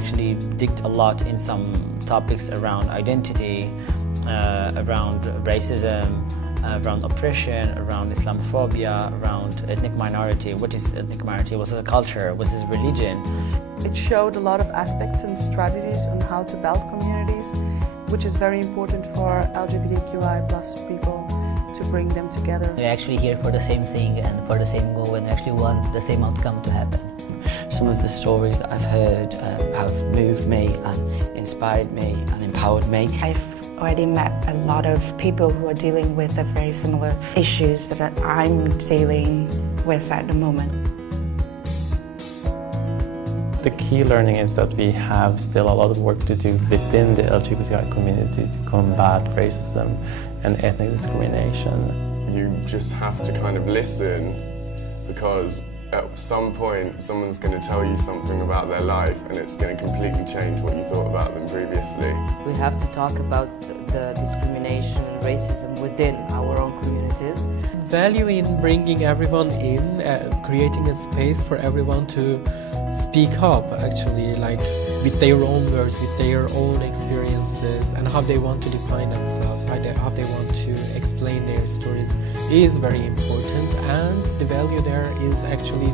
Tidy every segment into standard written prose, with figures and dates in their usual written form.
actually digged a lot in some topics around identity, around racism, around oppression, around Islamophobia, around ethnic minority. What is ethnic minority? What is a culture? What is religion? It showed a lot of aspects and strategies on how to build communities, which is very important for LGBTQI+ people, to bring them together. We're actually here for the same thing and for the same goal, and actually want the same outcome to happen. Some of the stories that I've heard have moved me and inspired me and empowered me. I've already met a lot of people who are dealing with the very similar issues that I'm dealing with at the moment. The key learning is that we have still a lot of work to do within the LGBTI community to combat racism and ethnic discrimination. You just have to kind of listen, because at some point someone's going to tell you something about their life and it's going to completely change what you thought about them previously. We have to talk about the discrimination and racism within our own communities. Value in bringing everyone in, creating a space for everyone to speak up, actually, like with their own words, with their own experiences, and how they want to define themselves, how they want to explain their stories is very important. And the value there is actually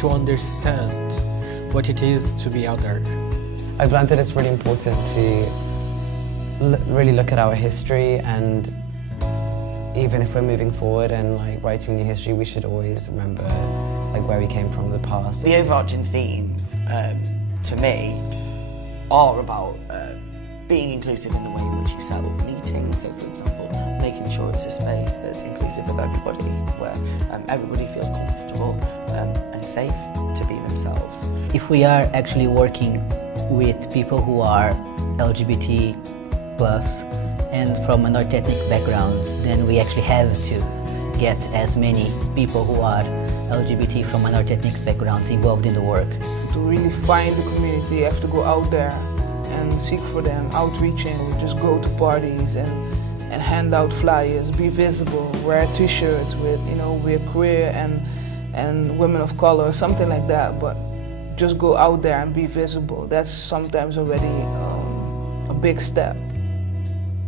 to understand what it is to be other. I've learned that it's really important to really look at our history, and even if we're moving forward and like writing new history, we should always remember like where we came from in the past. The overarching themes, to me, are about being inclusive in the way in which you set up meetings. So, for example, making sure it's a space that's inclusive of everybody, where everybody feels comfortable and safe to be themselves. If we are actually working with people who are LGBT+ and from minority ethnic backgrounds, then we actually have to get as many people who are LGBT from minority ethnic backgrounds involved in the work. To really find the community, you have to go out there and seek for them, outreaching. We just go to parties and hand out flyers, be visible, wear t-shirts with, we're queer and women of color, something like that, but just go out there and be visible. That's sometimes already a big step.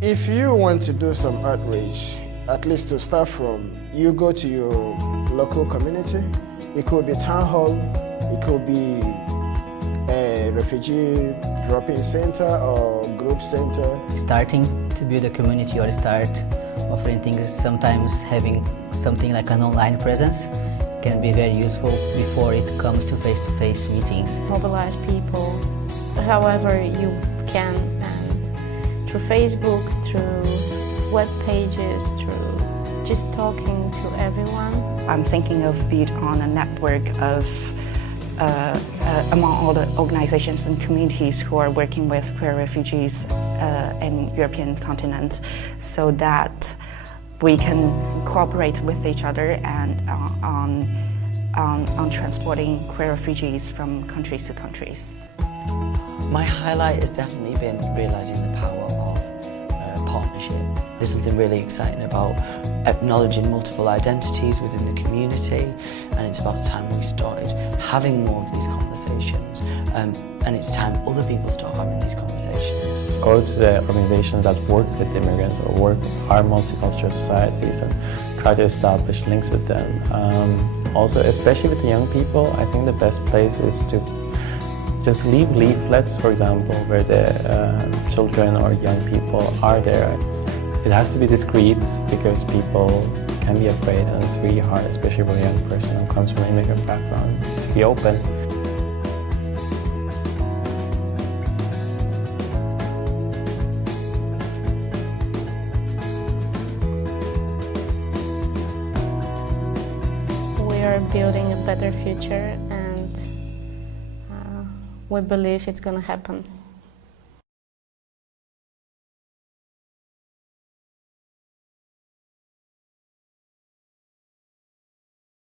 If you want to do some outreach, at least to start from, you go to your local community. It could be town hall, it could be a refugee drop-in center or group center. Starting to build a community or start offering things, sometimes having something like an online presence can be very useful before it comes to face-to-face meetings. Mobilize people however you can, and through Facebook, through web pages, through just talking to everyone. I'm thinking of building on a network of among all the organizations and communities who are working with queer refugees in European continent, so that we can cooperate with each other and on transporting queer refugees from countries to countries. My highlight has definitely been realising the power of partnership. There's something really exciting about acknowledging multiple identities within the community, and it's about time we started having more of these conversations, and it's time other people start having these conversations. Go to the organizations that work with immigrants or work with our multicultural societies and try to establish links with them. Also, especially with the young people, I think the best place is to just leave leaflets, for example, where the children or young people are there. It has to be discreet because people can be afraid, and it's really hard, especially for a young person who comes from an immigrant background, to be open. We are building a better future, and we believe it's going to happen.